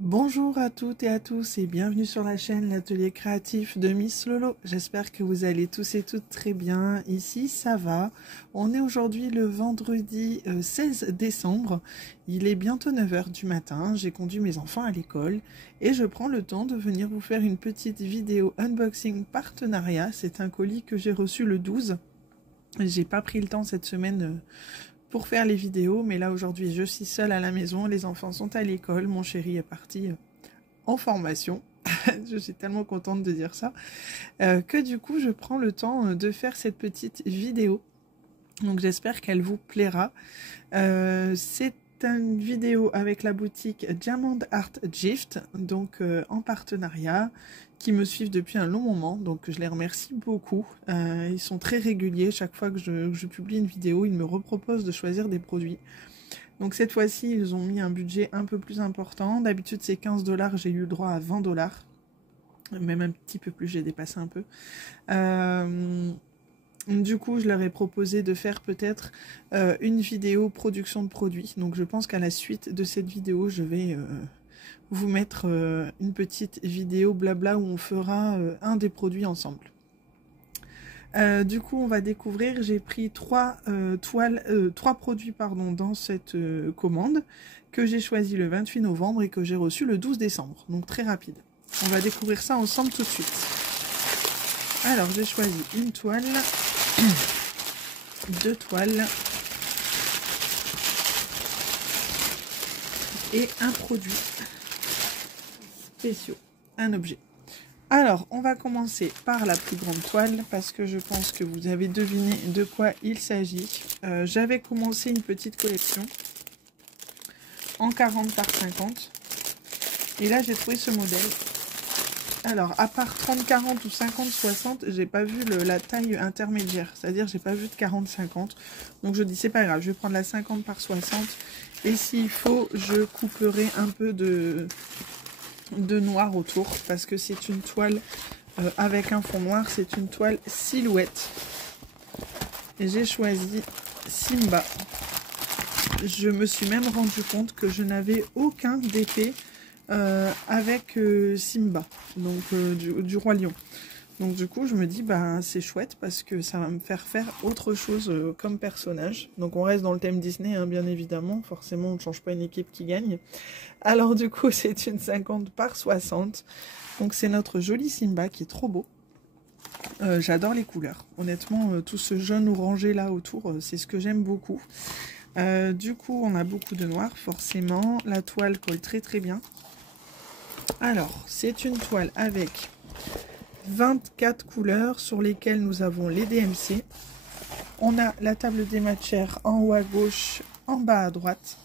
Bonjour à toutes et à tous et bienvenue sur la chaîne L'Atelier Créatif de Miss Lolo. J'espère que vous allez tous et toutes très bien. Ici, ça va. On est aujourd'hui le vendredi 16 décembre. Il est bientôt 9 h du matin. J'ai conduit mes enfants à l'école et je prends le temps de venir vous faire une petite vidéo unboxing partenariat. C'est un colis que j'ai reçu le 12. J'ai pas pris le temps cette semaine pour faire les vidéos, mais là aujourd'hui je suis seule à la maison, les enfants sont à l'école, mon chéri est parti en formation. Je suis tellement contente de dire ça, que du coup je prends le temps de faire cette petite vidéo. Donc j'espère qu'elle vous plaira. C'est une vidéo avec la boutique Diamond Art Gift, donc en partenariat, qui me suivent depuis un long moment, donc je les remercie beaucoup. Ils sont très réguliers, chaque fois que je publie une vidéo, ils me reproposent de choisir des produits. Donc cette fois-ci, ils ont mis un budget un peu plus important. D'habitude c'est 15 $, j'ai eu le droit à 20 $, même un petit peu plus, j'ai dépassé un peu. Du coup, je leur ai proposé de faire peut-être une vidéo production de produits. Donc je pense qu'à la suite de cette vidéo, je vais vous mettre une petite vidéo blabla où on fera un des produits ensemble. Du coup, on va découvrir, j'ai pris trois produits dans cette commande que j'ai choisi le 28 novembre et que j'ai reçu le 12 décembre. Donc très rapide. On va découvrir ça ensemble tout de suite. Alors, j'ai choisi une toile, deux toiles et un produit spécial, un objet. Alors, on va commencer par la plus grande toile parce que je pense que vous avez deviné de quoi il s'agit. J'avais commencé une petite collection en 40 par 50 et là j'ai trouvé ce modèle. Alors, à part 30-40 ou 50-60, j'ai pas vu la taille intermédiaire, c'est-à-dire j'ai pas vu de 40-50. Donc je dis c'est pas grave, je vais prendre la 50 par 60 et s'il faut, je couperai un peu de noir autour parce que c'est une toile avec un fond noir, c'est une toile silhouette. Et j'ai choisi Simba. Je me suis même rendu compte que je n'avais aucun d'épée avec Simba, donc du Roi Lion. Donc du coup je me dis bah c'est chouette parce que ça va me faire autre chose comme personnage. Donc on reste dans le thème Disney hein, bien évidemment, forcément on ne change pas une équipe qui gagne. Alors du coup c'est une 50 par 60. Donc c'est notre joli Simba qui est trop beau. J'adore les couleurs. Honnêtement tout ce jaune orangé là autour c'est ce que j'aime beaucoup. Du coup on a beaucoup de noir forcément. La toile colle très très bien. Alors c'est une toile avec 24 couleurs sur lesquelles nous avons les DMC. On a la table des matières en haut à gauche, en bas à droite,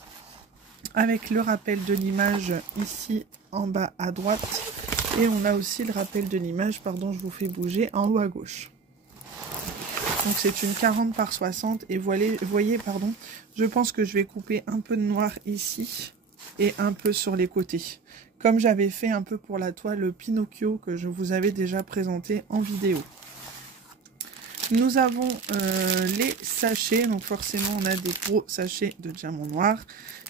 avec le rappel de l'image ici en bas à droite. Et on a aussi le rappel de l'image, pardon, je vous fais bouger, en haut à gauche. Donc c'est une 40 par 60 et voyez, pardon, je pense que je vais couper un peu de noir ici et un peu sur les côtés. Comme j'avais fait un peu pour la toile Pinocchio que je vous avais déjà présenté en vidéo. Nous avons les sachets, donc forcément on a des gros sachets de diamant noir.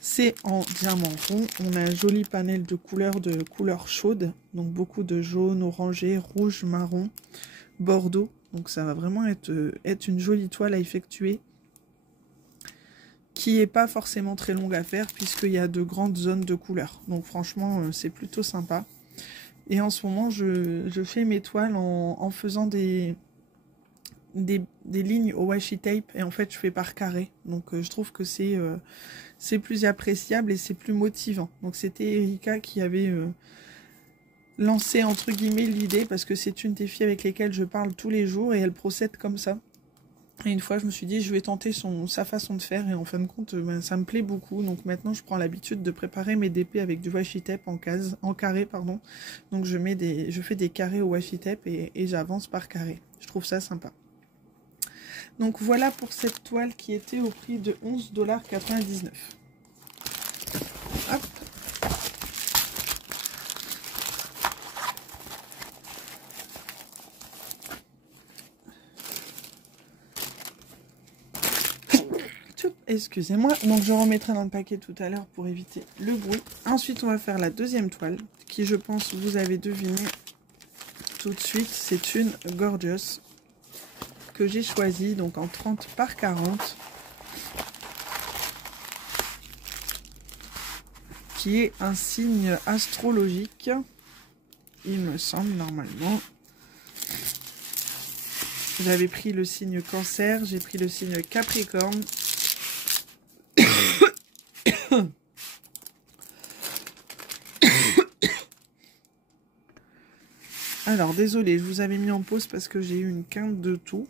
C'est en diamant rond, on a un joli panel de couleurs chaudes, donc beaucoup de jaune, orangé, rouge, marron, bordeaux. Donc ça va vraiment être une jolie toile à effectuer, qui n'est pas forcément très longue à faire puisqu'il y a de grandes zones de couleurs. Donc franchement c'est plutôt sympa. Et en ce moment je fais mes toiles en faisant des lignes au washi tape et en fait je fais par carré. Donc je trouve que c'est plus appréciable et c'est plus motivant. Donc c'était Erika qui avait lancé entre guillemets l'idée parce que c'est une des filles avec lesquelles je parle tous les jours et elle procède comme ça. Et une fois, je me suis dit, je vais tenter sa façon de faire. Et en fin de compte, ben, ça me plaît beaucoup. Donc maintenant, je prends l'habitude de préparer mes DP avec du washi tape en carré, pardon. Donc je fais des carrés au washi tape et j'avance par carré. Je trouve ça sympa. Donc voilà pour cette toile qui était au prix de 11,99 $. Hop. excusez-moi. Donc je remettrai dans le paquet tout à l'heure pour éviter le bruit. Ensuite, on va faire la deuxième toile, qui je pense vous avez deviné tout de suite. C'est une Gorgeous que j'ai choisie, donc en 30 par 40. Qui est un signe astrologique, il me semble, normalement. J'avais pris le signe Cancer, j'ai pris le signe Capricorne. Alors, désolé, je vous avais mis en pause parce que j'ai eu une quinte de tout.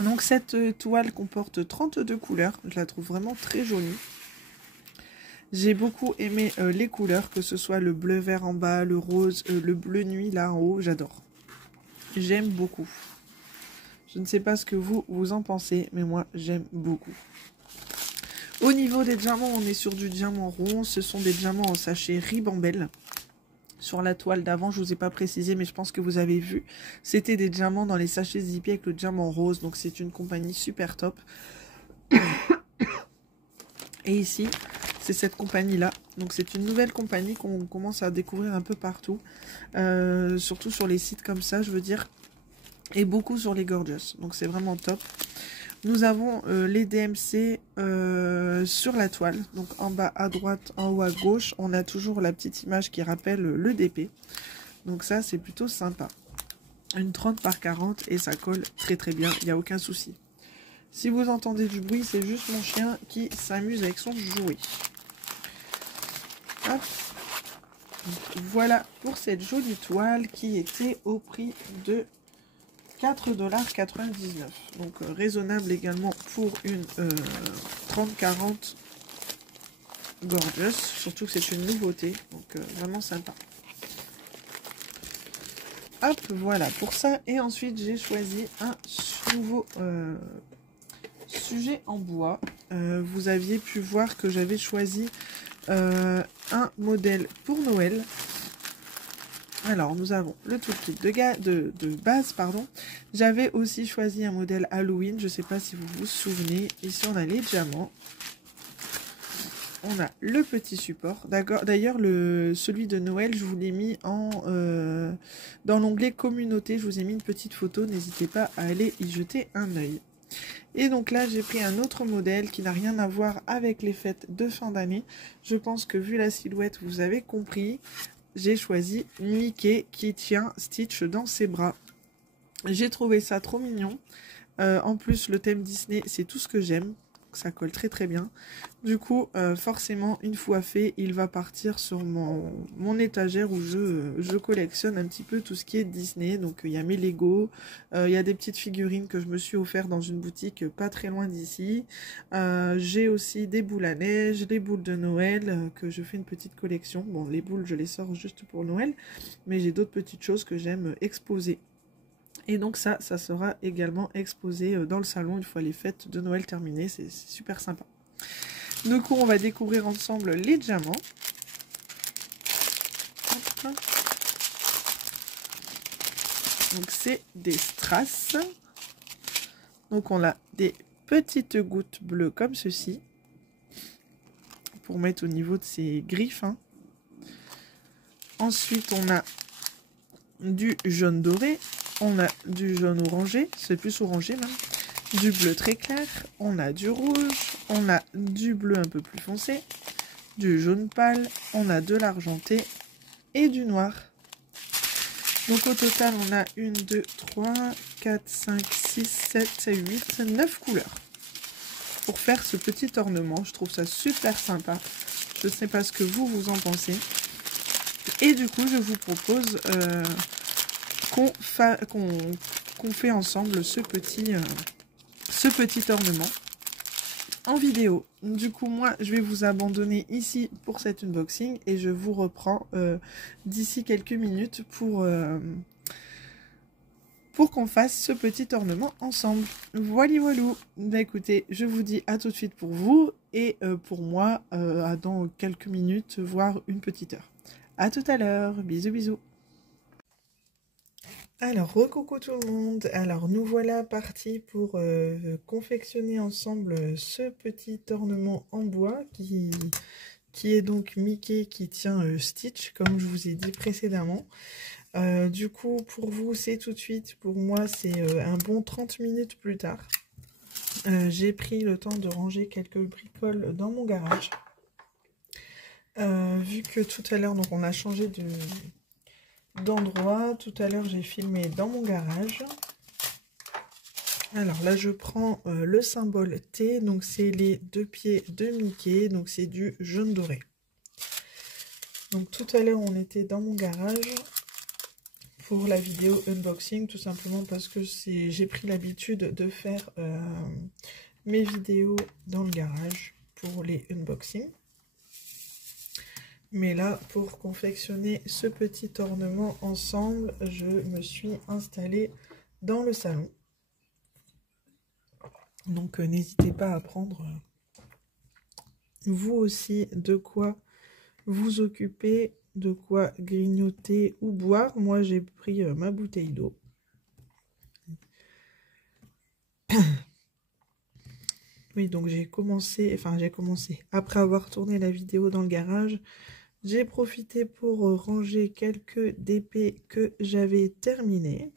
Donc, cette toile comporte 32 couleurs. Je la trouve vraiment très jolie. J'ai beaucoup aimé les couleurs, que ce soit le bleu vert en bas, le rose, le bleu nuit là en haut, j'adore. J'aime beaucoup. Je ne sais pas ce que vous en pensez, mais moi j'aime beaucoup. Au niveau des diamants, on est sur du diamant rond. Ce sont des diamants en sachet Ribambelle. Sur la toile d'avant, je ne vous ai pas précisé, mais je pense que vous avez vu. C'était des diamants dans les sachets zippés avec le diamant rose. Donc c'est une compagnie super top. Et ici, c'est cette compagnie-là. Donc c'est une nouvelle compagnie qu'on commence à découvrir un peu partout. Surtout sur les sites comme ça, je veux dire. Et beaucoup sur les Gorgeous. Donc c'est vraiment top. Nous avons les DMC sur la toile. Donc en bas à droite, en haut à gauche, on a toujours la petite image qui rappelle le DP. Donc ça, c'est plutôt sympa. Une 30 par 40 et ça colle très très bien. Il n'y a aucun souci. Si vous entendez du bruit, c'est juste mon chien qui s'amuse avec son jouet. Hop. Donc, voilà pour cette jolie toile qui était au prix de 4,99 $. Donc raisonnable également pour une 30-40 Gorgeous. Surtout que c'est une nouveauté. Donc vraiment sympa. Hop, voilà pour ça. Et ensuite, j'ai choisi un nouveau sujet en bois. Vous aviez pu voir que j'avais choisi un modèle pour Noël. Alors, nous avons le toolkit de base, pardon. J'avais aussi choisi un modèle Halloween. Je ne sais pas si vous vous souvenez. Ici, on a les diamants. On a le petit support. D'accord. D'ailleurs, celui de Noël, je vous l'ai mis dans l'onglet communauté. Je vous ai mis une petite photo. N'hésitez pas à aller y jeter un œil. Et donc là, j'ai pris un autre modèle qui n'a rien à voir avec les fêtes de fin d'année. Je pense que vu la silhouette, vous avez compris. J'ai choisi Mickey qui tient Stitch dans ses bras. J'ai trouvé ça trop mignon. En plus, le thème Disney, c'est tout ce que j'aime. Ça colle très très bien. Du coup, forcément, une fois fait, il va partir sur mon étagère où je collectionne un petit peu tout ce qui est Disney. Donc, il y a mes Lego, il y a des petites figurines que je me suis offert dans une boutique pas très loin d'ici. J'ai aussi des boules à neige, des boules de Noël, que je fais une petite collection. Bon, les boules, je les sors juste pour Noël, mais j'ai d'autres petites choses que j'aime exposer. Et donc ça sera également exposé dans le salon une fois les fêtes de Noël terminées. C'est super sympa. Du coup, on va découvrir ensemble les diamants. Hop. Donc c'est des strass. Donc on a des petites gouttes bleues comme ceci. Pour mettre au niveau de ses griffes. Hein. Ensuite, on a du jaune doré. On a du jaune orangé, c'est plus orangé même, du bleu très clair, on a du rouge, on a du bleu un peu plus foncé, du jaune pâle, on a de l'argenté et du noir. Donc au total, on a 1, 2, 3, 4, 5, 6, 7, 8, 9 couleurs. Pour faire ce petit ornement, je trouve ça super sympa. Je ne sais pas ce que vous en pensez. Et du coup, je vous propose... qu'on fait ensemble ce petit ornement en vidéo. Du coup, moi, je vais vous abandonner ici pour cet unboxing et je vous reprends d'ici quelques minutes pour qu'on fasse ce petit ornement ensemble. Voilà, voilou. Bah, écoutez, je vous dis à tout de suite pour vous et pour moi, dans quelques minutes, voire une petite heure. À tout à l'heure. Bisous, bisous. Alors, recoucou tout le monde. Alors, nous voilà partis pour confectionner ensemble ce petit ornement en bois qui est donc Mickey qui tient Stitch, comme je vous ai dit précédemment. Du coup, pour vous, c'est tout de suite. Pour moi, c'est un bon 30 minutes plus tard. J'ai pris le temps de ranger quelques bricoles dans mon garage. Vu que tout à l'heure, donc on a changé d'endroit. Tout à l'heure, j'ai filmé dans mon garage. Alors là, je prends le symbole T, donc c'est les deux pieds de Mickey, donc c'est du jaune doré. Donc tout à l'heure, on était dans mon garage pour la vidéo unboxing, tout simplement parce que j'ai pris l'habitude de faire mes vidéos dans le garage pour les unboxings. Mais là, pour confectionner ce petit ornement ensemble, je me suis installée dans le salon. Donc n'hésitez pas à prendre vous aussi de quoi vous occuper, de quoi grignoter ou boire. Moi j'ai pris ma bouteille d'eau. Oui, donc j'ai commencé, après avoir tourné la vidéo dans le garage, j'ai profité pour ranger quelques DP que j'avais terminés.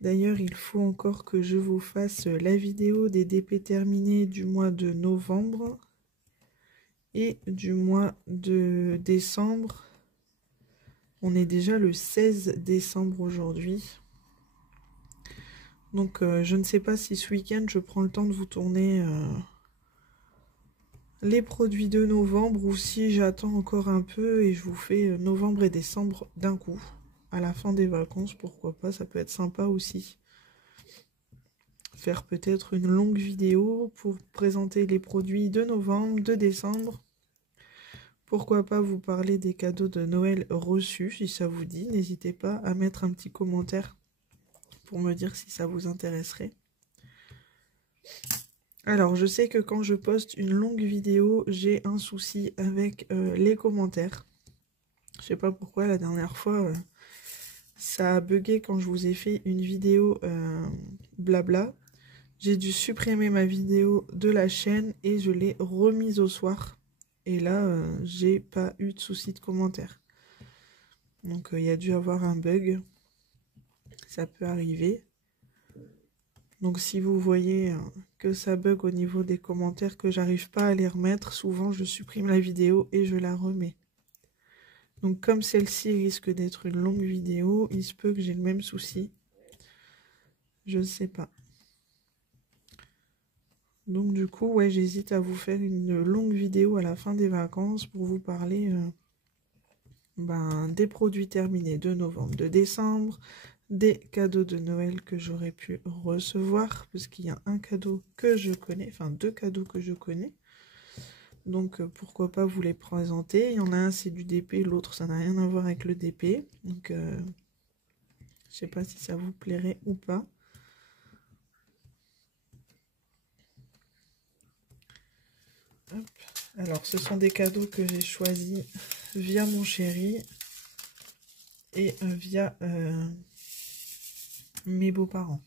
D'ailleurs, il faut encore que je vous fasse la vidéo des DP terminés du mois de novembre et du mois de décembre. On est déjà le 16 décembre aujourd'hui. Donc, je ne sais pas si ce week-end, je prends le temps de vous tourner les produits de novembre ou si j'attends encore un peu et je vous fais novembre et décembre d'un coup. À la fin des vacances, pourquoi pas, ça peut être sympa aussi. Faire peut-être une longue vidéo pour présenter les produits de novembre, de décembre. Pourquoi pas vous parler des cadeaux de Noël reçus, si ça vous dit. N'hésitez pas à mettre un petit commentaire pour me dire si ça vous intéresserait. Alors, je sais que quand je poste une longue vidéo, j'ai un souci avec les commentaires. Je sais pas pourquoi, la dernière fois, ça a bugué quand je vous ai fait une vidéo blabla. J'ai dû supprimer ma vidéo de la chaîne et je l'ai remise au soir. Et là, j'ai pas eu de souci de commentaires. Donc, il y a dû avoir un bug. Ça peut arriver. Donc, si vous voyez que ça bug au niveau des commentaires, que j'arrive pas à les remettre, souvent je supprime la vidéo et je la remets. Donc, comme celle-ci risque d'être une longue vidéo, il se peut que j'ai le même souci. Je ne sais pas. Donc du coup, ouais, j'hésite à vous faire une longue vidéo à la fin des vacances pour vous parler des produits terminés de novembre, de décembre, des cadeaux de Noël que j'aurais pu recevoir, parce qu'il y a un cadeau que je connais, enfin 2 cadeaux que je connais. Donc pourquoi pas vous les présenter. Il y en a un, c'est du DP, l'autre, ça n'a rien à voir avec le DP. Donc je sais pas si ça vous plairait ou pas. Hop. Alors, ce sont des cadeaux que j'ai choisis via mon chéri et via mes beaux-parents.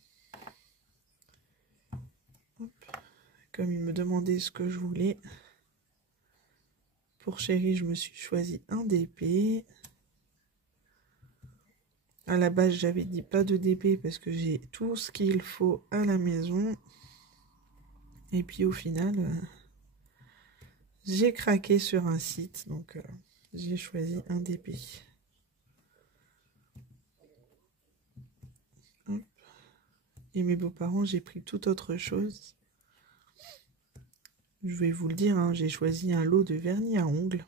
Comme ils me demandaient ce que je voulais, pour chéri, je me suis choisi un DP. À la base, j'avais dit pas de DP parce que j'ai tout ce qu'il faut à la maison. Et puis au final, j'ai craqué sur un site, donc j'ai choisi un DP. Hop. Et mes beaux-parents, j'ai pris toute autre chose. Je vais vous le dire, hein, j'ai choisi un lot de vernis à ongles.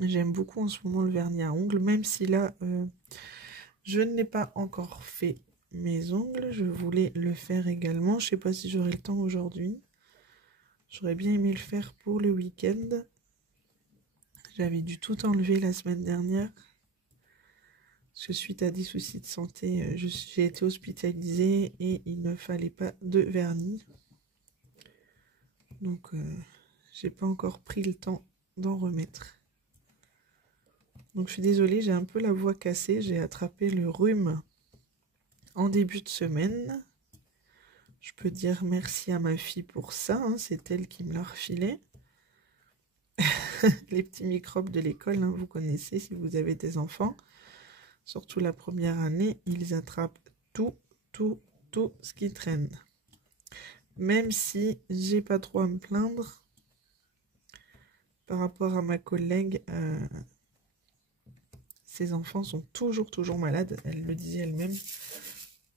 J'aime beaucoup en ce moment le vernis à ongles, même si là, je n'ai pas encore fait mes ongles. Je voulais le faire également. Je ne sais pas si j'aurai le temps aujourd'hui. J'aurais bien aimé le faire pour le week-end. J'avais dû tout enlever la semaine dernière. Parce que suite à des soucis de santé, j'ai été hospitalisée et il ne fallait pas de vernis. Donc, j'ai pas encore pris le temps d'en remettre. Donc je suis désolée, j'ai un peu la voix cassée. J'ai attrapé le rhume en début de semaine. Je peux dire merci à ma fille pour ça, hein, c'est elle qui me l'a refilé. Les petits microbes de l'école, hein, vous connaissez si vous avez des enfants. Surtout la première année, ils attrapent tout ce qui traîne. Même si j'ai pas trop à me plaindre par rapport à ma collègue, ses enfants sont toujours malades. Elle le disait elle-même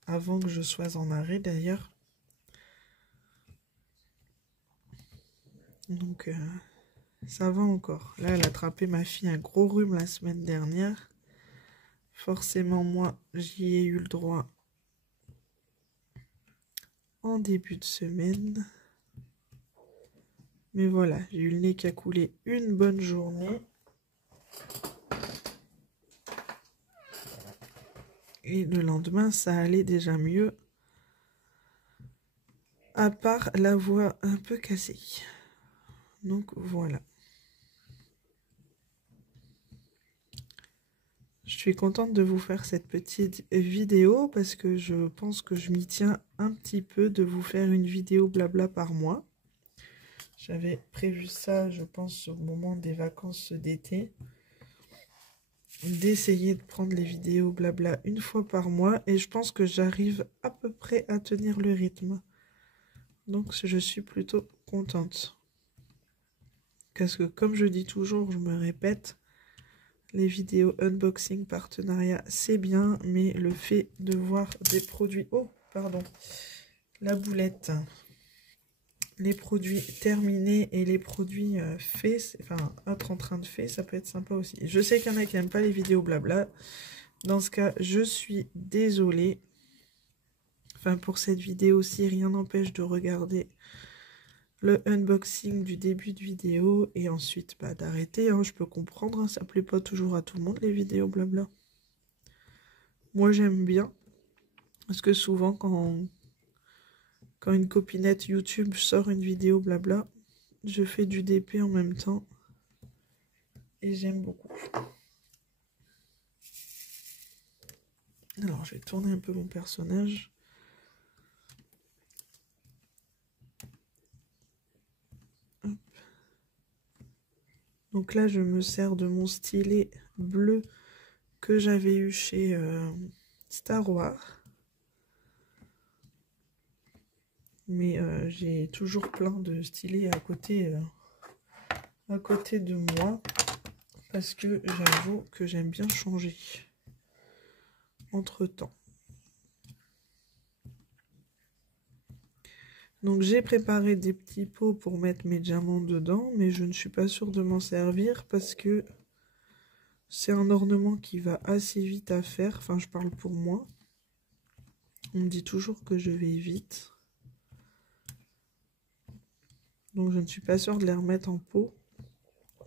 avant que je sois en arrêt d'ailleurs. Donc ça va encore. Là, elle a attrapé ma fille un gros rhume la semaine dernière. Forcément, moi, j'y ai eu le droit en début de semaine. Mais voilà, j'ai eu le nez qui a coulé une bonne journée. Et le lendemain, ça allait déjà mieux. À part la voix un peu cassée. Donc voilà. Je suis contente de vous faire cette petite vidéo parce que je pense que je m'y tiens un petit peu de vous faire une vidéo blabla par mois. J'avais prévu ça, je pense, au moment des vacances d'été. D'essayer de prendre les vidéos blabla une fois par mois. Et je pense que j'arrive à peu près à tenir le rythme. Donc je suis plutôt contente. Parce que comme je dis toujours, je me répète, les vidéos unboxing, partenariat, c'est bien. Mais le fait de voir des produits... Oh, pardon. La boulette. Les produits terminés et les produits faits, enfin, être en train de faire, ça peut être sympa aussi. Je sais qu'il y en a qui n'aiment pas les vidéos blabla. Dans ce cas, je suis désolée. Enfin, pour cette vidéo aussi, rien n'empêche de regarder le unboxing du début de vidéo et ensuite bah, d'arrêter. Hein, je peux comprendre, hein, ça plaît pas toujours à tout le monde les vidéos blabla. Moi, j'aime bien. Parce que souvent, quand une copinette YouTube sort une vidéo blabla, je fais du DP en même temps. Et j'aime beaucoup. Alors, je vais tourner un peu mon personnage. Hop. Donc là, je me sers de mon stylet bleu que j'avais eu chez Star Wars. Mais j'ai toujours plein de stylets à côté de moi. Parce que j'avoue que j'aime bien changer entre-temps. Donc j'ai préparé des petits pots pour mettre mes diamants dedans. Mais je ne suis pas sûre de m'en servir parce que c'est un ornement qui va assez vite à faire. Enfin, je parle pour moi. On me dit toujours que je vais vite. Donc je ne suis pas sûre de les remettre en pot.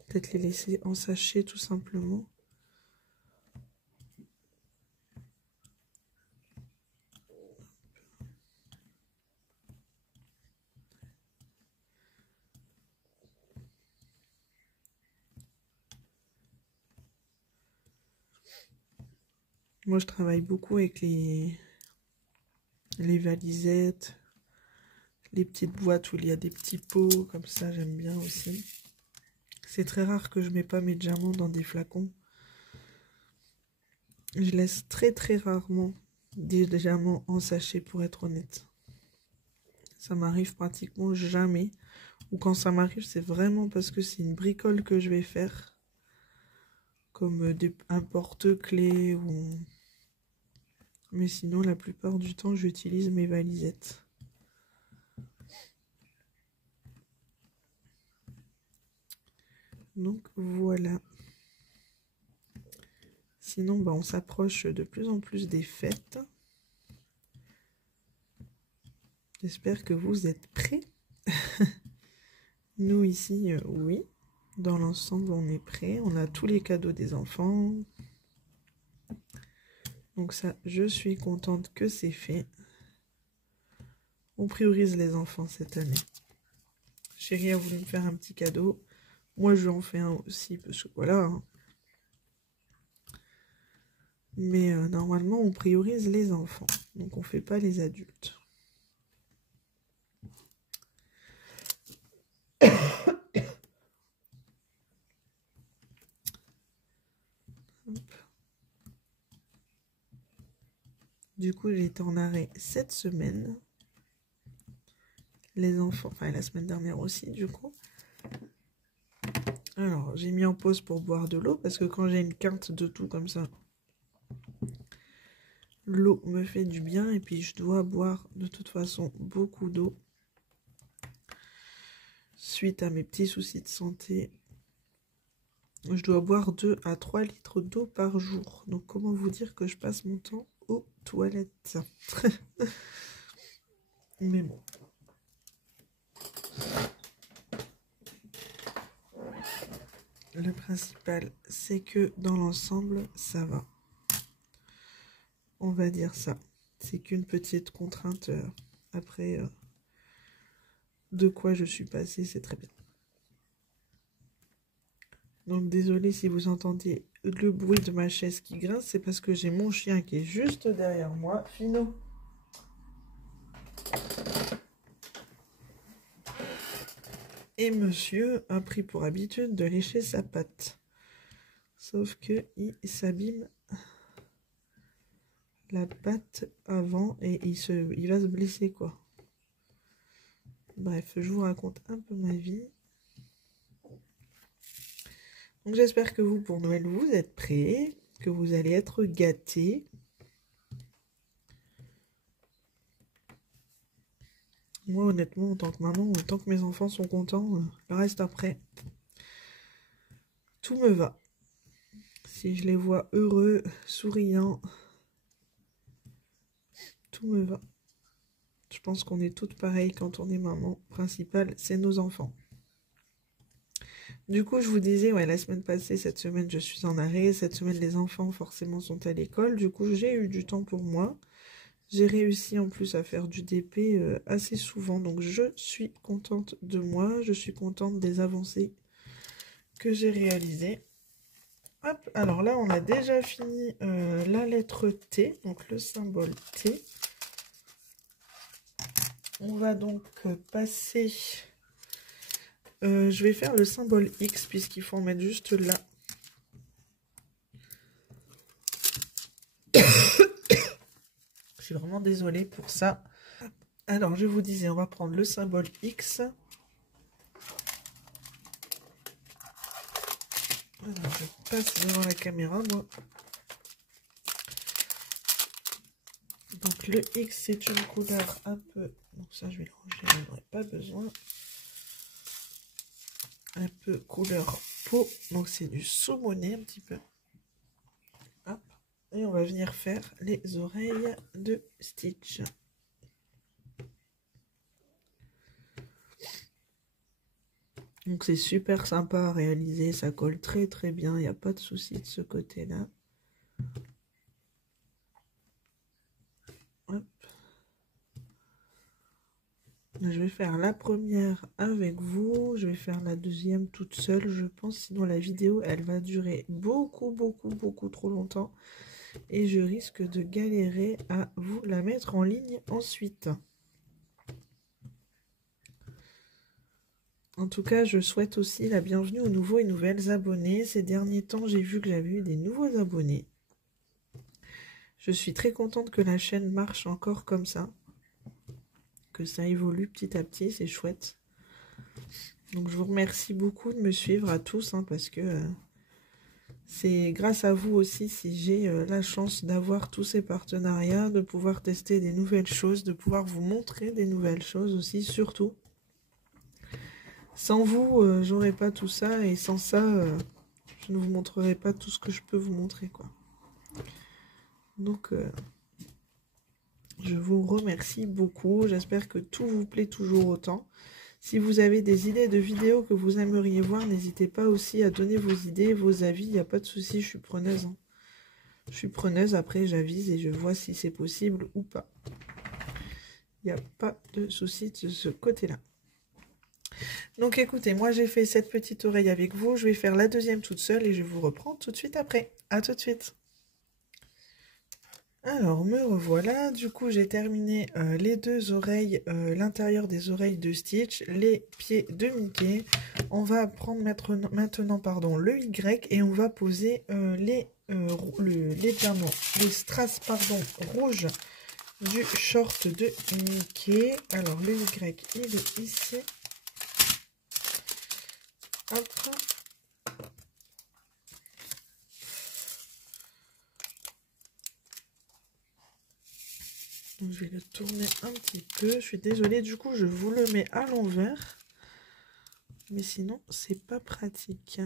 Peut-être les laisser en sachet tout simplement. Moi je travaille beaucoup avec les valisettes, les petites boîtes où il y a des petits pots, comme ça j'aime bien aussi. C'est très rare que je mets pas mes diamants dans des flacons. Je laisse très rarement des diamants en sachet pour être honnête. Ça m'arrive pratiquement jamais. Ou quand ça m'arrive, c'est vraiment parce que c'est une bricole que je vais faire. Comme un porte-clés ou... Mais sinon, la plupart du temps, j'utilise mes valisettes. Donc voilà. Sinon, bah, on s'approche de plus en plus des fêtes. J'espère que vous êtes prêts. Nous ici, oui. Dans l'ensemble, on est prêts. On a tous les cadeaux des enfants. Donc ça, je suis contente que c'est fait. On priorise les enfants cette année. Chérie a voulu me faire un petit cadeau. Moi, je lui en fais un aussi, parce que voilà. Hein. Mais normalement, on priorise les enfants. Donc, on ne fait pas les adultes. Du coup, j'ai été en arrêt cette semaine. Les enfants, enfin la semaine dernière aussi, du coup. Alors, j'ai mis en pause pour boire de l'eau parce que quand j'ai une quinte de tout comme ça, l'eau me fait du bien et puis je dois boire de toute façon beaucoup d'eau. Suite à mes petits soucis de santé, je dois boire 2 à 3 litres d'eau par jour. Donc, comment vous dire que je passe mon temps aux toilettes? Mais bon. Le principal, c'est que dans l'ensemble, ça va. On va dire ça. C'est qu'une petite contrainte. Après, de quoi je suis passée, c'est très bien. Donc, désolé si vous entendez le bruit de ma chaise qui grince. C'est parce que j'ai mon chien qui est juste derrière moi. Fino. Et monsieur a pris pour habitude de lécher sa patte. Sauf que il s'abîme la patte avant et il va se blesser, quoi. Bref, je vous raconte un peu ma vie. Donc j'espère que vous, pour Noël, vous êtes prêts, que vous allez être gâtés. Moi, honnêtement, en tant que maman, tant que mes enfants sont contents, le reste après, tout me va. Si je les vois heureux, souriants, tout me va. Je pense qu'on est toutes pareilles quand on est maman. Principal, c'est nos enfants. Du coup, je vous disais, ouais, la semaine passée, cette semaine, je suis en arrêt. Cette semaine, les enfants, forcément, sont à l'école. Du coup, j'ai eu du temps pour moi. J'ai réussi en plus à faire du DP assez souvent. Donc, je suis contente de moi. Je suis contente des avancées que j'ai réalisées. Hop, alors là, on a déjà fini la lettre T, donc le symbole T. On va donc passer... je vais faire le symbole X, puisqu'il faut en mettre juste là. Je suis vraiment désolée pour ça. Alors, je vous disais, on va prendre le symbole X. Alors, je passe devant la caméra, moi. Donc, le X, c'est une couleur un peu... Donc ça, je vais le ranger, je n'en aurai pas besoin. Un peu couleur peau. Donc, c'est du saumoné un petit peu. Hop. Et on va venir faire les oreilles de Stitch. Donc c'est super sympa à réaliser, ça colle très très bien, il n'y a pas de souci de ce côté-là. Je vais faire la première avec vous, je vais faire la deuxième toute seule, je pense, sinon la vidéo elle va durer beaucoup trop longtemps et je risque de galérer à vous la mettre en ligne ensuite. En tout cas, je souhaite aussi la bienvenue aux nouveaux et nouvelles abonnés. Ces derniers temps, j'ai vu que j'avais eu des nouveaux abonnés. Je suis très contente que la chaîne marche encore comme ça. Que ça évolue petit à petit, c'est chouette. Donc, je vous remercie beaucoup de me suivre à tous, hein, parce que c'est grâce à vous aussi si j'ai la chance d'avoir tous ces partenariats, de pouvoir tester des nouvelles choses, de pouvoir vous montrer des nouvelles choses aussi, surtout. Sans vous, j'aurais pas tout ça et sans ça, je ne vous montrerai pas tout ce que je peux vous montrer, quoi. Donc, je vous remercie beaucoup. J'espère que tout vous plaît toujours autant. Si vous avez des idées de vidéos que vous aimeriez voir, n'hésitez pas aussi à donner vos idées, vos avis. Il n'y a pas de souci, je suis preneuse. Hein. Je suis preneuse, après j'avise et je vois si c'est possible ou pas. Il n'y a pas de souci de ce côté-là. Donc écoutez, moi j'ai fait cette petite oreille avec vous, je vais faire la deuxième toute seule et je vous reprends tout de suite après. À tout de suite. Alors, me revoilà. Du coup, j'ai terminé les deux oreilles, l'intérieur des oreilles de Stitch, les pieds de Mickey. On va prendre maintenant pardon, le Y et on va poser les diamants, les strass pardon, rouges du short de Mickey. Alors, le Y, il est ici. Hop. Donc, je vais le tourner un petit peu. Je suis désolée, du coup, je vous le mets à l'envers. Mais sinon, c'est pas pratique.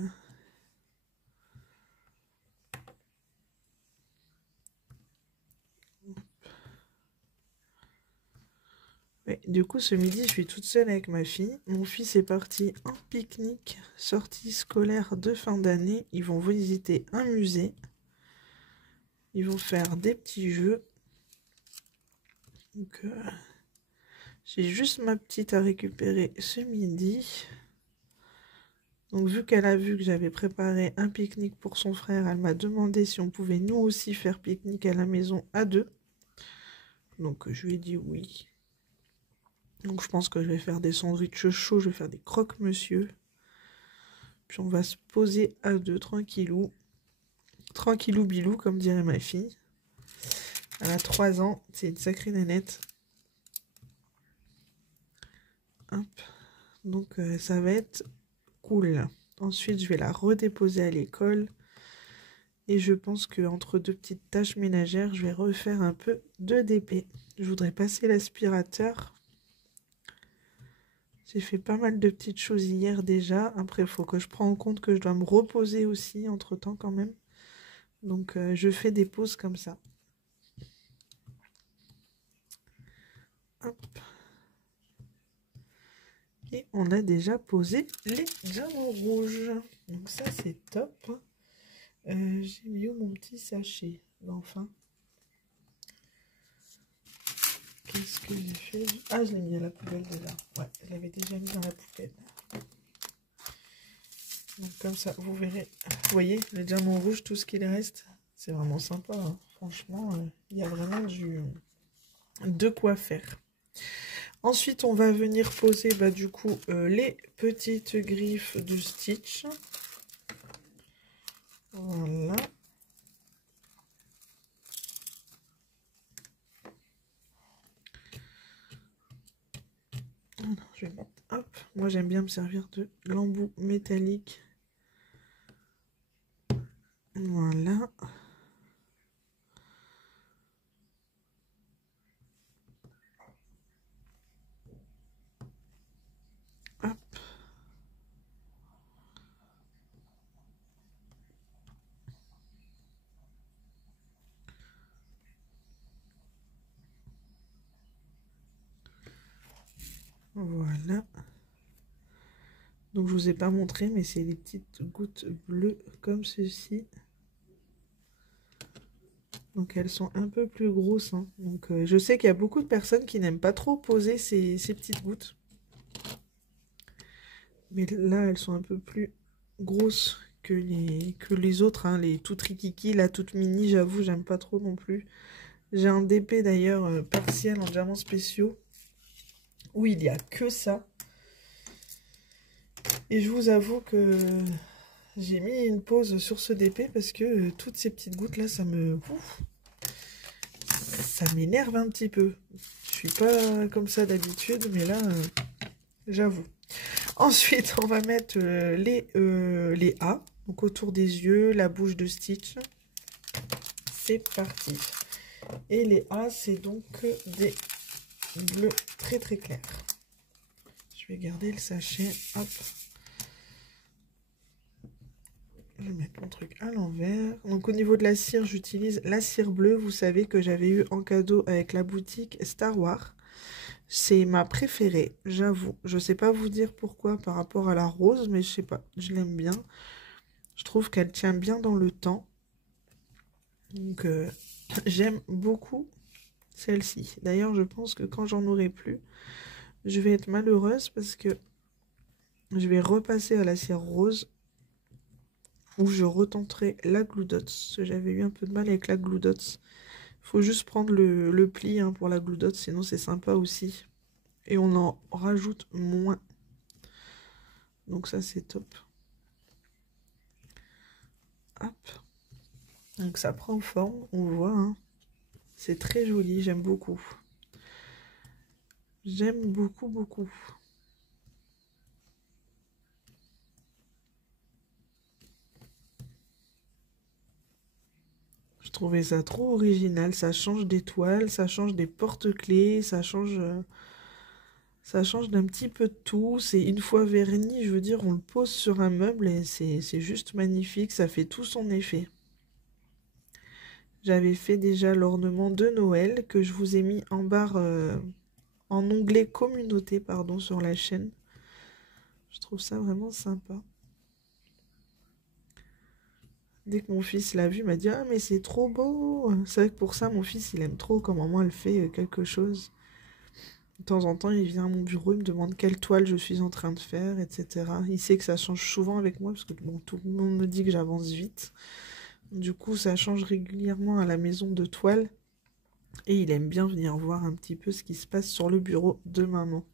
Ouais, du coup, ce midi, je suis toute seule avec ma fille. Mon fils est parti en pique-nique, sortie scolaire de fin d'année. Ils vont visiter un musée. Ils vont faire des petits jeux. Donc, j'ai juste ma petite à récupérer ce midi. Donc, vu qu'elle a vu que j'avais préparé un pique-nique pour son frère, elle m'a demandé si on pouvait nous aussi faire pique-nique à la maison à deux. Donc, je lui ai dit oui. Donc, je pense que je vais faire des sandwichs chauds, je vais faire des croque-monsieur. Puis, on va se poser à deux, tranquillou. Tranquillou bilou, comme dirait ma fille. Elle a 3 ans, c'est une sacrée nénette. Hop. Donc, ça va être cool. Ensuite, je vais la redéposer à l'école. Et je pense qu'entre deux petites tâches ménagères, je vais refaire un peu de DP. Je voudrais passer l'aspirateur. J'ai fait pas mal de petites choses hier déjà. Après, il faut que je prenne en compte que je dois me reposer aussi entre-temps quand même. Donc, je fais des pauses comme ça. Hop. Et on a déjà posé les diamants rouges. Donc ça, c'est top. J'ai mis où mon petit sachet? Enfin. Qu'est-ce que j'ai fait? Ah, je l'ai mis à la poubelle déjà. Ouais, je l'avais déjà mis dans la poubelle. Donc comme ça, vous verrez. Vous voyez, les diamants rouges, tout ce qu'il reste, c'est vraiment sympa. Hein. Franchement, il y a vraiment de quoi faire. Ensuite, on va venir poser du coup les petites griffes de Stitch. Voilà. Alors, je vais mettre, hop, moi j'aime bien me servir de l'embout métallique. Voilà. Hop. Voilà. Donc je vous ai pas montré, mais c'est des petites gouttes bleues comme ceci. Donc elles sont un peu plus grosses. Hein. Donc je sais qu'il y a beaucoup de personnes qui n'aiment pas trop poser ces petites gouttes. Mais là, elles sont un peu plus grosses que les autres. Hein. Les toutes rikiki, la toute mini, j'avoue, j'aime pas trop non plus. J'ai un DP d'ailleurs partiel en diamants spéciaux. Où il n'y a que ça. Et je vous avoue que j'ai mis une pause sur ce DP parce que toutes ces petites gouttes là, ça m'énerve un petit peu. Je suis pas comme ça d'habitude, mais là, j'avoue. Ensuite, on va mettre les A, donc autour des yeux, la bouche de Stitch. C'est parti. Et les A, c'est donc des bleus très très clairs. Je vais garder le sachet. Hop. Je vais mettre mon truc à l'envers. Donc au niveau de la cire, j'utilise la cire bleue. Vous savez que j'avais eu en cadeau avec la boutique Star Wars. C'est ma préférée, j'avoue. Je sais pas vous dire pourquoi par rapport à la rose, mais je sais pas. Je l'aime bien. Je trouve qu'elle tient bien dans le temps. Donc j'aime beaucoup celle-ci. D'ailleurs, je pense que quand j'en aurai plus, je vais être malheureuse parce que je vais repasser à la cire rose. Où je retenterai la Glue Dots. J'avais eu un peu de mal avec la Glue Dots. Faut juste prendre le pli hein, pour la gloudotte, sinon c'est sympa aussi. Et on en rajoute moins. Donc ça c'est top. Hop. Donc ça prend forme, on voit. Hein. C'est très joli, j'aime beaucoup. J'aime beaucoup, beaucoup. Je trouvais ça trop original. Ça change des toiles, ça change des porte-clés, ça change d'un petit peu de tout. C'est une fois verni, je veux dire, on le pose sur un meuble et c'est juste magnifique. Ça fait tout son effet. J'avais fait déjà l'ornement de Noël que je vous ai mis en barre, en onglet communauté, pardon, sur la chaîne. Je trouve ça vraiment sympa. Dès que mon fils l'a vu, il m'a dit « Ah, mais c'est trop beau !» C'est vrai que pour ça, mon fils, il aime trop quand maman, elle fait quelque chose. De temps en temps, il vient à mon bureau, il me demande quelle toile je suis en train de faire, etc. Il sait que ça change souvent avec moi, parce que bon, tout le monde me dit que j'avance vite. Du coup, ça change régulièrement à la maison de toile. Et il aime bien venir voir un petit peu ce qui se passe sur le bureau de maman.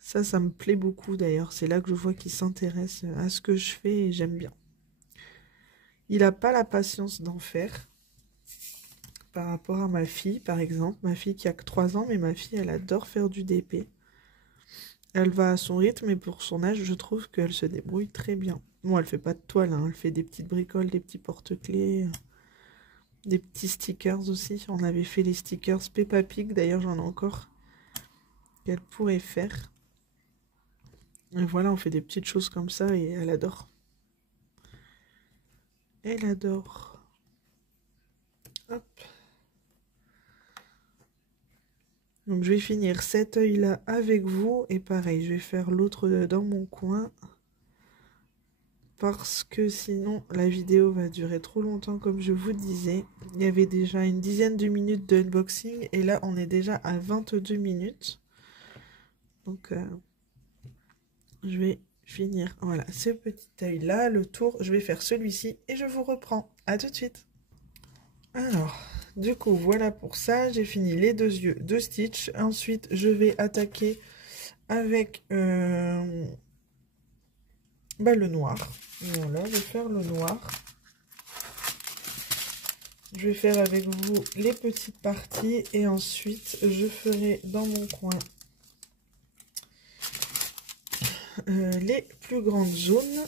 Ça me plaît beaucoup d'ailleurs. C'est là que je vois qu'il s'intéresse à ce que je fais et j'aime bien. Il n'a pas la patience d'en faire. Par rapport à ma fille, par exemple. Ma fille qui a que 3 ans, mais ma fille, elle adore faire du DP. Elle va à son rythme et pour son âge, je trouve qu'elle se débrouille très bien. Bon, elle fait pas de toile, hein. Elle fait des petites bricoles, des petits porte-clés, des petits stickers aussi. On avait fait les stickers Peppa Pig, d'ailleurs j'en ai encore, qu'elle pourrait faire. Et voilà, on fait des petites choses comme ça et elle adore. Elle adore. Hop. Donc je vais finir cet œil-là avec vous. Et pareil, je vais faire l'autre dans mon coin. Parce que sinon, la vidéo va durer trop longtemps, comme je vous disais. Il y avait déjà une dizaine de minutes d'unboxing. Et là, on est déjà à 22 minutes. Donc, je vais finir. Voilà, ce petit œil-là, le tour. Je vais faire celui-ci et je vous reprends. À tout de suite. Alors, du coup, voilà pour ça. J'ai fini les 2 yeux de Stitch. Ensuite, je vais attaquer avec le noir. Voilà, je vais faire le noir. Je vais faire avec vous les petites parties et ensuite, je ferai dans mon coin les plus grandes zones.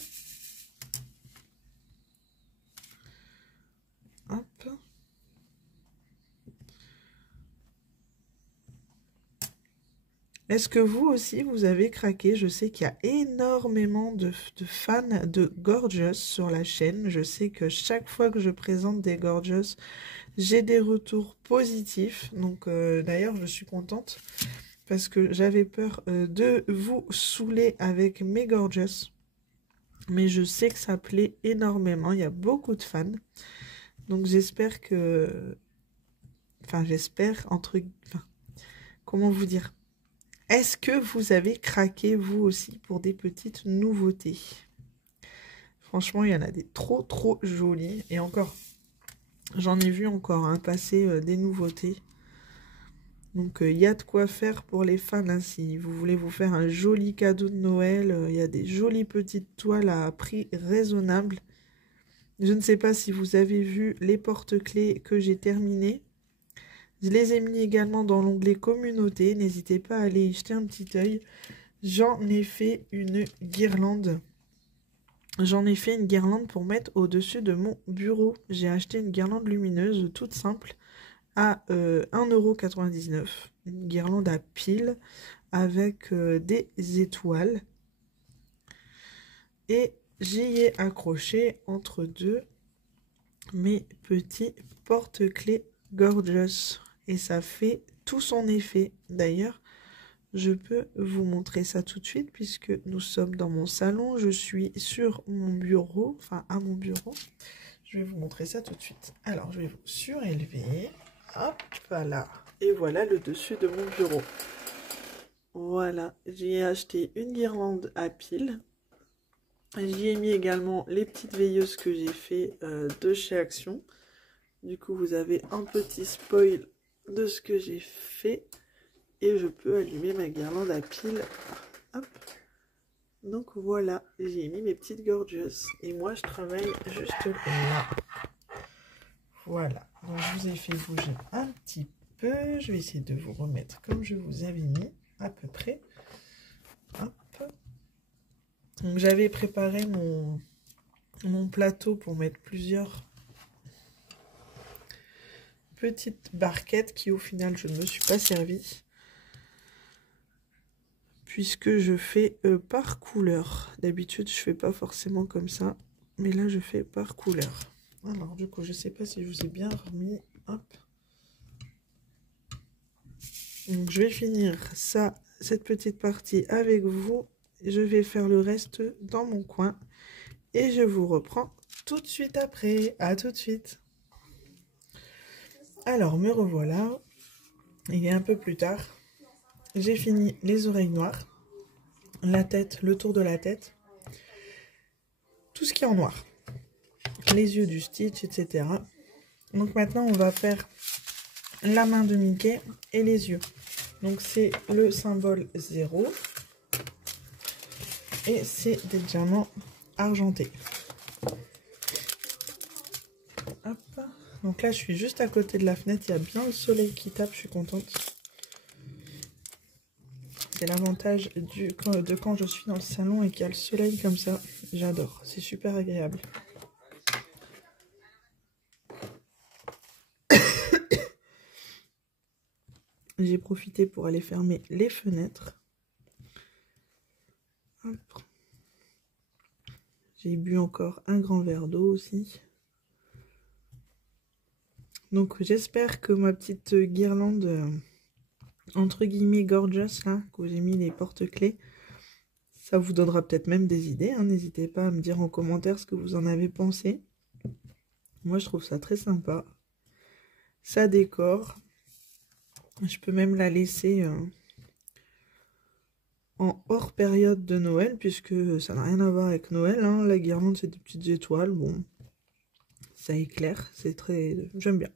Hop. Est-ce que vous aussi, vous avez craqué? Je sais qu'il y a énormément de fans de Gorgeous sur la chaîne. Je sais que chaque fois que je présente des Gorgeous, j'ai des retours positifs. Donc d'ailleurs, je suis contente parce que j'avais peur de vous saouler avec mes Gorgeous. Mais je sais que ça plaît énormément. Il y a beaucoup de fans. Donc j'espère que... Enfin, j'espère entre... Enfin, comment vous dire? Est-ce que vous avez craqué, vous aussi, pour des petites nouveautés? Franchement, il y en a des trop, trop jolies. Et encore, j'en ai vu encore hein, passer des nouveautés. Donc, il y a de quoi faire pour les fans. Hein, si vous voulez vous faire un joli cadeau de Noël, il y a des jolies petites toiles à prix raisonnable. Je ne sais pas si vous avez vu les porte-clés que j'ai terminées. Je les ai mis également dans l'onglet communauté. N'hésitez pas à aller y jeter un petit œil. J'en ai fait une guirlande. J'en ai fait une guirlande pour mettre au-dessus de mon bureau. J'ai acheté une guirlande lumineuse toute simple à 1,99 €. Une guirlande à piles avec des étoiles. Et j'y ai accroché entre deux mes petits porte-clés Gorgeous. Et ça fait tout son effet. D'ailleurs, je peux vous montrer ça tout de suite puisque nous sommes dans mon salon. Je suis sur mon bureau, enfin à mon bureau. Je vais vous montrer ça tout de suite. Alors, je vais vous surélever. Hop, voilà. Et voilà le dessus de mon bureau. Voilà, j'ai acheté une guirlande à piles. J'y ai mis également les petites veilleuses que j'ai fait de chez Action. Du coup, vous avez un petit spoil de ce que j'ai fait. Et je peux allumer ma guirlande à piles. Hop. Donc voilà, j'ai mis mes petites gorgeous. Et moi, je travaille juste là. Voilà. Donc je vous ai fait bouger un petit peu. Je vais essayer de vous remettre comme je vous avais mis, à peu près. Hop. Donc j'avais préparé mon plateau pour mettre plusieurs petites barquettes qui au final je ne me suis pas servi. Puisque je fais par couleur. D'habitude, je fais pas forcément comme ça. Mais là, je fais par couleur. Alors, du coup, je sais pas si je vous ai bien remis. Hop. Donc, je vais finir ça, cette petite partie avec vous. Je vais faire le reste dans mon coin. Et je vous reprends tout de suite après. À tout de suite. Alors, me revoilà. Il est un peu plus tard. J'ai fini les oreilles noires. La tête, le tour de la tête. Tout ce qui est en noir. Les yeux du Stitch, etc. Donc maintenant, on va faire la main de Mickey et les yeux. Donc c'est le symbole 0. Et c'est des diamants argentés. Hop. Donc là, je suis juste à côté de la fenêtre. Il y a bien le soleil qui tape, je suis contente. C'est l'avantage de quand je suis dans le salon et qu'il y a le soleil comme ça. J'adore, c'est super agréable. J'ai profité pour aller fermer les fenêtres. J'ai bu encore un grand verre d'eau aussi. Donc j'espère que ma petite guirlande, entre guillemets gorgeous, là, où j'ai mis les porte-clés, ça vous donnera peut-être même des idées. Hein. N'hésitez pas à me dire en commentaire ce que vous en avez pensé. Moi je trouve ça très sympa. Ça décore. Je peux même la laisser en hors période de Noël, puisque ça n'a rien à voir avec Noël. Hein. La guirlande, c'est des petites étoiles. Bon, ça éclaire. C'est très... J'aime bien.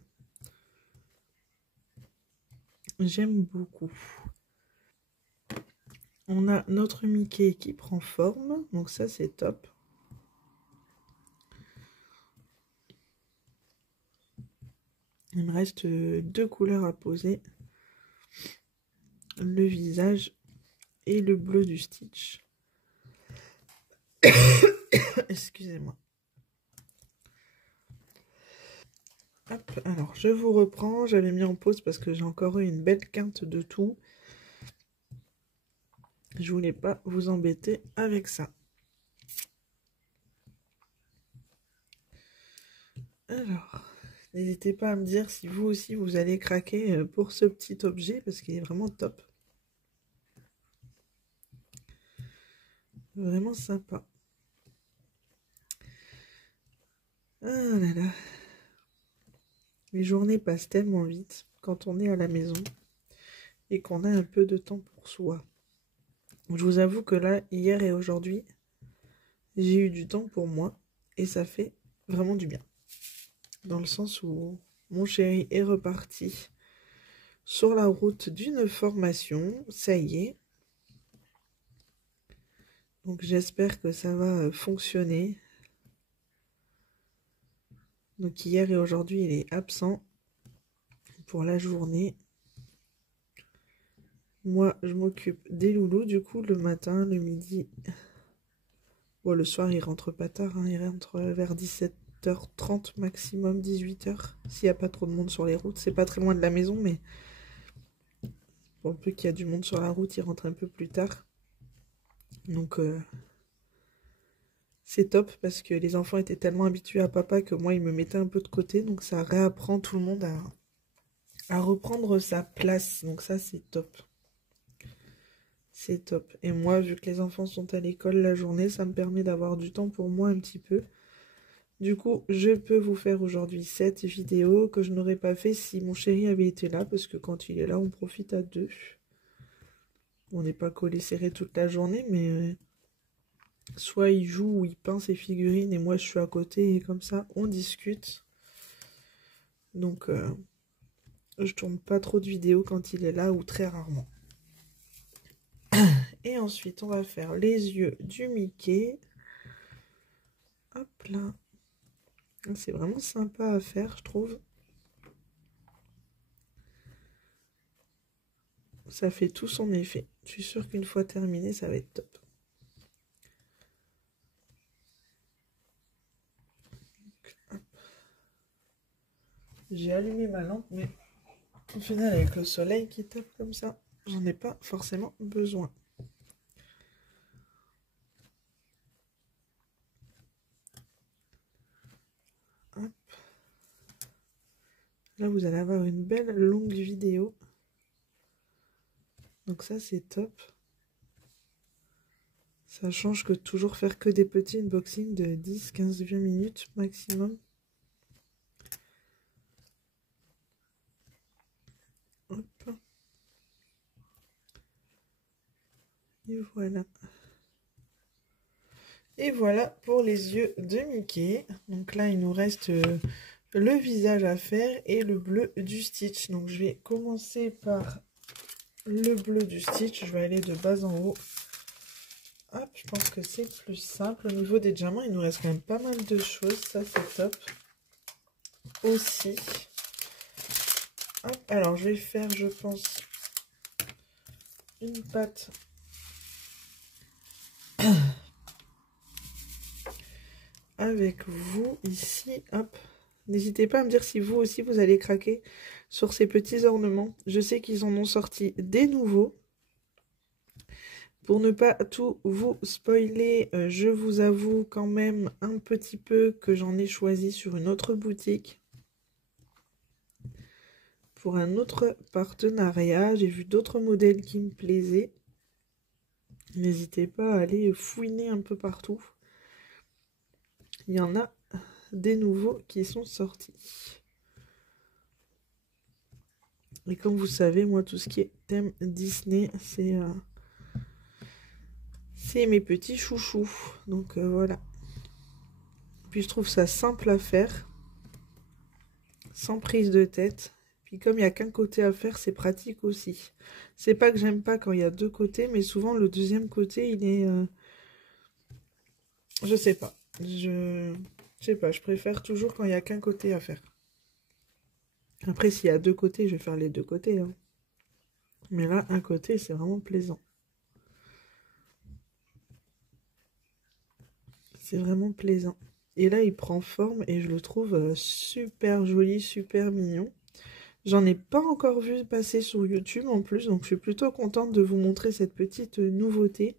J'aime beaucoup. On a notre Mickey qui prend forme. Donc ça, c'est top. Il me reste 2 couleurs à poser. Le visage et le bleu du Stitch. Excusez-moi. Hop, alors je vous reprends. J'avais mis en pause parce que j'ai encore eu une belle quinte de tout. Je voulais pas vous embêter avec ça. Alors, n'hésitez pas à me dire si vous aussi vous allez craquer pour ce petit objet parce qu'il est vraiment top. Vraiment sympa. Ah là là. Les journées passent tellement vite quand on est à la maison et qu'on a un peu de temps pour soi. Je vous avoue que là, hier et aujourd'hui, j'ai eu du temps pour moi et ça fait vraiment du bien. Dans le sens où mon chéri est reparti sur la route d'une formation. Ça y est. Donc j'espère que ça va fonctionner. Donc hier et aujourd'hui, il est absent pour la journée. Moi, je m'occupe des loulous, du coup, le matin, le midi. Bon, le soir, il rentre pas tard, hein, il rentre vers 17h30 maximum, 18h. S'il n'y a pas trop de monde sur les routes, c'est pas très loin de la maison, mais pour le peu qu'il y a du monde sur la route, il rentre un peu plus tard. Donc, c'est top parce que les enfants étaient tellement habitués à papa que moi, ils me mettaient un peu de côté. Donc, ça réapprend tout le monde à reprendre sa place. Donc, ça, c'est top. C'est top. Et moi, vu que les enfants sont à l'école la journée, ça me permet d'avoir du temps pour moi un petit peu. Du coup, je peux vous faire aujourd'hui cette vidéo que je n'aurais pas fait si mon chéri avait été là. Parce que quand il est là, on profite à deux. On n'est pas collé serré toute la journée, mais soit il joue ou il peint ses figurines et moi je suis à côté et comme ça, on discute. Donc, je tourne pas trop de vidéos quand il est là ou très rarement. Et ensuite, on va faire les yeux du Mickey. Hop là. C'est vraiment sympa à faire, je trouve. Ça fait tout son effet. Je suis sûre qu'une fois terminé, ça va être top. J'ai allumé ma lampe, mais au final, avec le soleil qui tape comme ça, j'en ai pas forcément besoin. Hop. Là, vous allez avoir une belle longue vidéo. Donc ça, c'est top. Ça change que toujours faire que des petits unboxings de 10, 15, 20 minutes maximum. Hop. Et voilà. Et voilà pour les yeux de Mickey. Donc là, il nous reste le visage à faire et le bleu du Stitch. Donc je vais commencer par le bleu du Stitch. Je vais aller de bas en haut. Hop, je pense que c'est plus simple. Au niveau des diamants, il nous reste quand même pas mal de choses. Ça, c'est top. Aussi. Hop, alors je vais faire, je pense, une pâte avec vous ici. Hop. N'hésitez pas à me dire si vous aussi vous allez craquer sur ces petits ornements. Je sais qu'ils en ont sorti des nouveaux. Pour ne pas tout vous spoiler, je vous avoue quand même un petit peu que j'en ai choisi sur une autre boutique. Pour un autre partenariat, j'ai vu d'autres modèles qui me plaisaient. N'hésitez pas à aller fouiner un peu partout. Il y en a des nouveaux qui sont sortis. Et comme vous savez, moi, tout ce qui est thème Disney, c'est mes petits chouchous. Donc voilà. Puis je trouve ça simple à faire, sans prise de tête. Puis comme il n'y a qu'un côté à faire, c'est pratique aussi. C'est pas que j'aime pas quand il y a deux côtés, mais souvent le deuxième côté, il est... je sais pas. Je sais pas, je préfère toujours quand il n'y a qu'un côté à faire. Après, s'il y a deux côtés, je vais faire les deux côtés. Hein. Mais là, un côté, c'est vraiment plaisant. C'est vraiment plaisant. Et là, il prend forme et je le trouve super joli, super mignon. J'en ai pas encore vu passer sur YouTube en plus, donc je suis plutôt contente de vous montrer cette petite nouveauté.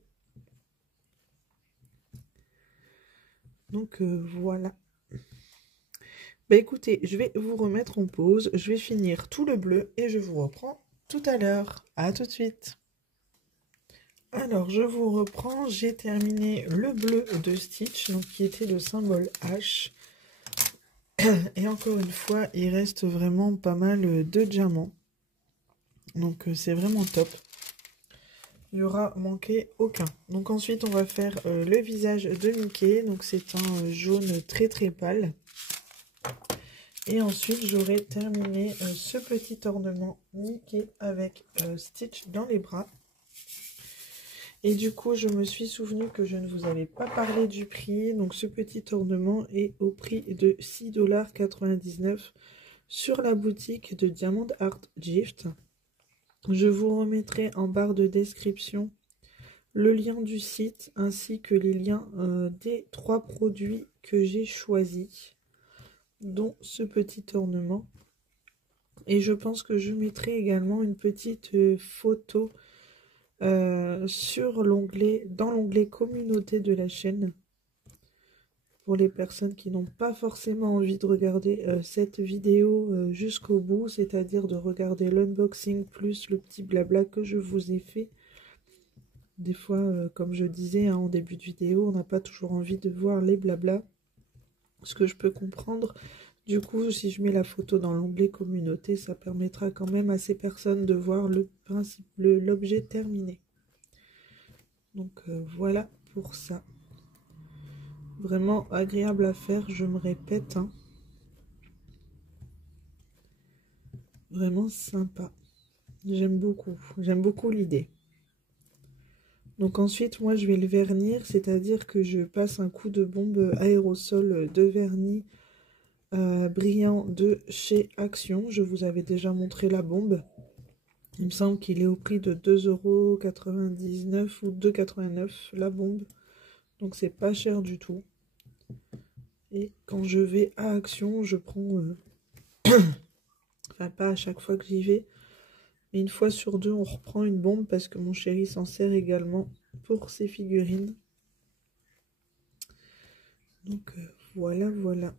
Donc voilà. Bah écoutez, je vais vous remettre en pause, je vais finir tout le bleu et je vous reprends tout à l'heure. À tout de suite. Alors je vous reprends, j'ai terminé le bleu de Stitch, donc qui était le symbole H. Et encore une fois, il reste vraiment pas mal de diamants. Donc c'est vraiment top. Il n'y aura manqué aucun. Donc ensuite, on va faire le visage de Mickey. Donc c'est un jaune très très pâle. Et ensuite, j'aurai terminé ce petit ornement Mickey avec Stitch dans les bras. Et du coup, je me suis souvenu que je ne vous avais pas parlé du prix. Donc ce petit ornement est au prix de 6,99 $ sur la boutique de Diamond Art Gift. Je vous remettrai en barre de description le lien du site ainsi que les liens des 3 produits que j'ai choisis, dont ce petit ornement. Et je pense que je mettrai également une petite photo sur dans l'onglet communauté de la chaîne. Pour les personnes qui n'ont pas forcément envie de regarder cette vidéo jusqu'au bout, c'est-à-dire de regarder l'unboxing plus le petit blabla que je vous ai fait. Des fois, comme je disais en début de vidéo, on n'a pas toujours envie de voir les blabla, ce que je peux comprendre. Du coup, si je mets la photo dans l'onglet communauté, ça permettra quand même à ces personnes de voir l'objet terminé. Donc voilà pour ça. Vraiment agréable à faire, je me répète. Hein. Vraiment sympa. J'aime beaucoup l'idée. Donc ensuite, moi, je vais le vernir, c'est-à-dire que je passe un coup de bombe aérosol de vernis brillant de chez Action. Je vous avais déjà montré la bombe. Il me semble qu'il est au prix de 2,99 € ou 2,89 € la bombe. Donc c'est pas cher du tout. Et quand je vais à Action, je prends... enfin, pas à chaque fois que j'y vais. Mais une fois sur deux, on reprend une bombe parce que mon chéri s'en sert également pour ses figurines. Donc voilà, voilà.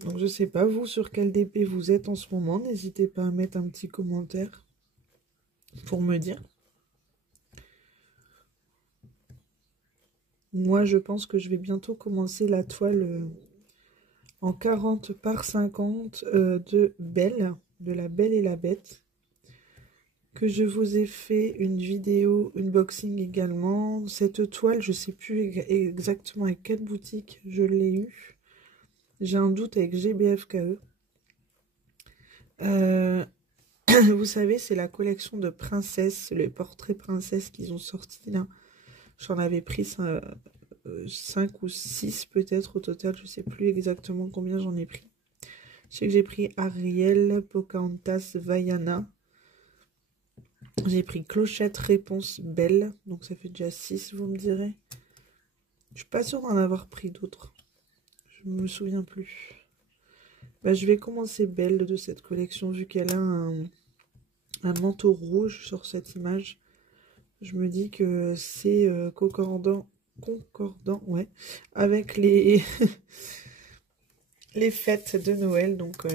Donc je sais pas vous sur quel DP vous êtes en ce moment. N'hésitez pas à mettre un petit commentaire pour me dire. Moi je pense que je vais bientôt commencer la toile en 40 par 50 de Belle, de la Belle et la Bête. Que je vous ai fait une vidéo unboxing également. Cette toile, je sais plus exactement à quelle boutique je l'ai eue. J'ai un doute avec GBFKE. Vous savez, c'est la collection de princesses, les portraits princesses qu'ils ont sortis là. J'en avais pris 5 ou 6 peut-être au total, je sais plus exactement combien j'en ai pris. Je sais que j'ai pris Ariel, Pocahontas, Vaiana. J'ai pris Clochette, Réponse, Belle. Donc ça fait déjà 6, vous me direz. Je suis pas sûre d'en avoir pris d'autres. Je me souviens plus. Bah, je vais commencer Belle de cette collection vu qu'elle a un manteau rouge sur cette image. Je me dis que c'est concordant ouais, avec les les fêtes de Noël. Donc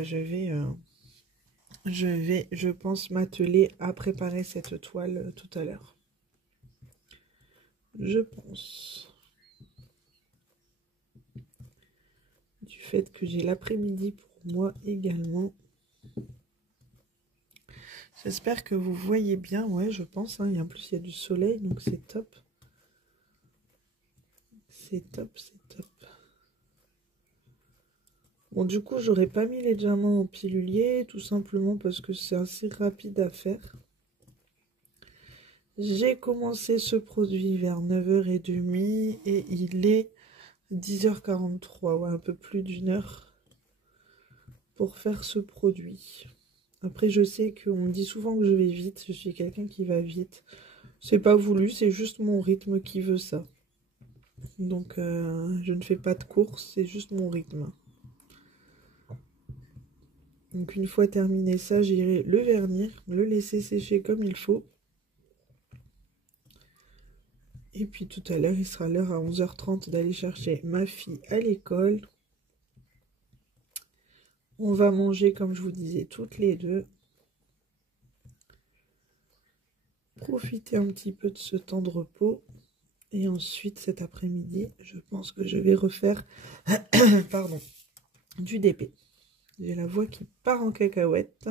je pense m'atteler à préparer cette toile tout à l'heure. Je pense. Du fait que j'ai l'après-midi pour moi également. J'espère que vous voyez bien. Ouais, je pense. Hein. Et en plus, il y a du soleil, donc c'est top. C'est top, c'est top. Bon, du coup, j'aurais pas mis les diamants en pilulier, tout simplement parce que c'est assez rapide à faire. J'ai commencé ce produit vers 9h30 et il est 10h43, ouais, un peu plus d'une heure pour faire ce produit. Après, je sais qu'on me dit souvent que je vais vite, je suis quelqu'un qui va vite. C'est pas voulu, c'est juste mon rythme qui veut ça. Donc, je ne fais pas de course, c'est juste mon rythme. Donc, une fois terminé ça, j'irai le vernir, le laisser sécher comme il faut. Et puis tout à l'heure, il sera l'heure à 11h30 d'aller chercher ma fille à l'école. On va manger, comme je vous disais, toutes les deux. Profiter un petit peu de ce temps de repos. Et ensuite, cet après-midi, je pense que je vais refaire pardon, du DP. J'ai la voix qui part en cacahuète.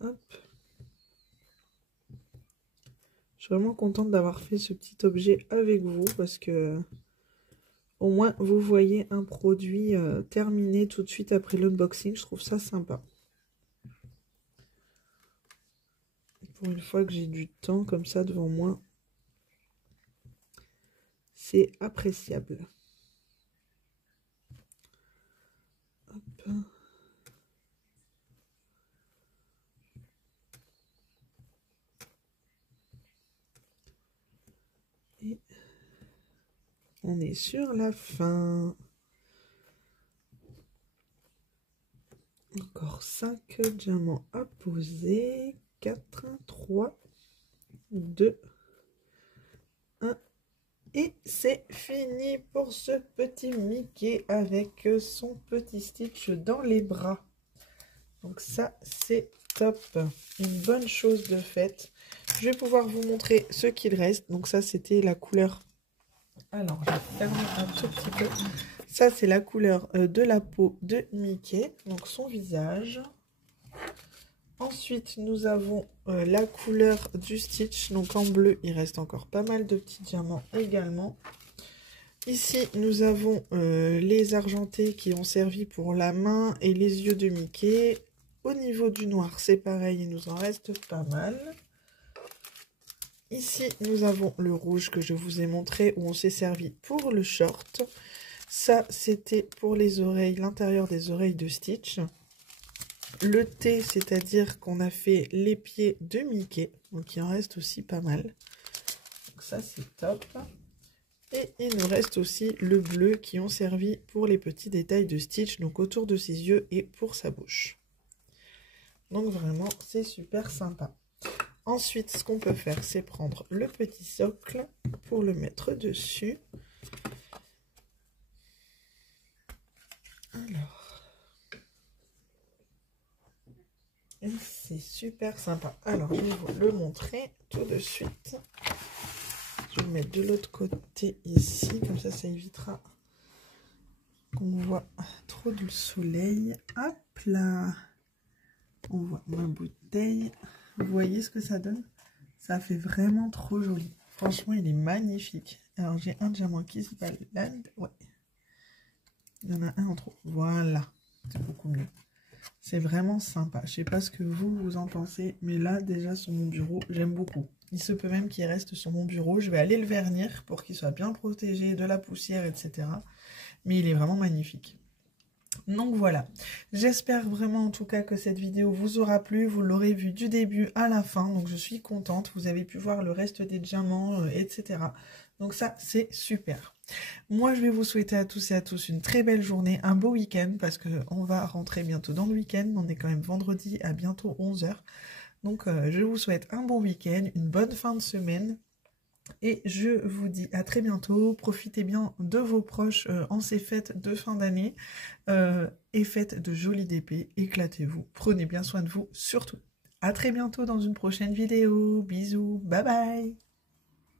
Hop. Je suis vraiment contente d'avoir fait ce petit objet avec vous parce que au moins vous voyez un produit terminé tout de suite après l'unboxing. Je trouve ça sympa. Pour une fois que j'ai du temps comme ça devant moi, c'est appréciable. Hop. Et on est sur la fin. Encore 5 diamants à poser. 4, 3, 2, 1. Et c'est fini pour ce petit Mickey avec son petit Stitch dans les bras. Donc ça, c'est top. Une bonne chose de faite. je vais pouvoir vous montrer ce qu'il reste. Donc ça, c'était la couleur... Alors, je vais fermer un tout petit peu. Ça, c'est la couleur de la peau de Mickey, donc son visage. Ensuite, nous avons la couleur du Stitch, donc en bleu, il reste encore pas mal de petits diamants également. Ici, nous avons les argentés qui ont servi pour la main et les yeux de Mickey. Au niveau du noir, c'est pareil, il nous en reste pas mal. Ici, nous avons le rouge que je vous ai montré, où on s'est servi pour le short. Ça, c'était pour les oreilles, l'intérieur des oreilles de Stitch. Le thé, c'est-à-dire qu'on a fait les pieds de Mickey. Donc, il en reste aussi pas mal. Donc, ça, c'est top. Et il nous reste aussi le bleu qui ont servi pour les petits détails de Stitch, donc autour de ses yeux et pour sa bouche. Donc, vraiment, c'est super sympa. Ensuite, ce qu'on peut faire, c'est prendre le petit socle pour le mettre dessus. Alors, et c'est super sympa. Alors, je vais vous le montrer tout de suite. Je vais le mettre de l'autre côté ici, comme ça, ça évitera qu'on voit trop du soleil. Hop là! On voit ma bouteille. Vous voyez ce que ça donne? Ça fait vraiment trop joli. Franchement, il est magnifique. Alors, j'ai un diamant qui se balade. Ouais. Il y en a un en trop. Voilà. C'est beaucoup mieux. C'est vraiment sympa. Je sais pas ce que vous en pensez. Mais là, déjà, sur mon bureau, j'aime beaucoup. Il se peut même qu'il reste sur mon bureau. Je vais aller le vernir pour qu'il soit bien protégé de la poussière, etc. Mais il est vraiment magnifique. Donc voilà, j'espère vraiment en tout cas que cette vidéo vous aura plu, vous l'aurez vu du début à la fin, donc je suis contente, vous avez pu voir le reste des diamants, etc. Donc ça, c'est super. Moi, je vais vous souhaiter à tous et à tous une très belle journée, un beau week-end, parce qu'on va rentrer bientôt dans le week-end, on est quand même vendredi à bientôt 11 h. Donc je vous souhaite un bon week-end, une bonne fin de semaine. Et je vous dis à très bientôt, profitez bien de vos proches en ces fêtes de fin d'année et faites de jolies DP, éclatez-vous, prenez bien soin de vous surtout. À très bientôt dans une prochaine vidéo, bisous, bye bye.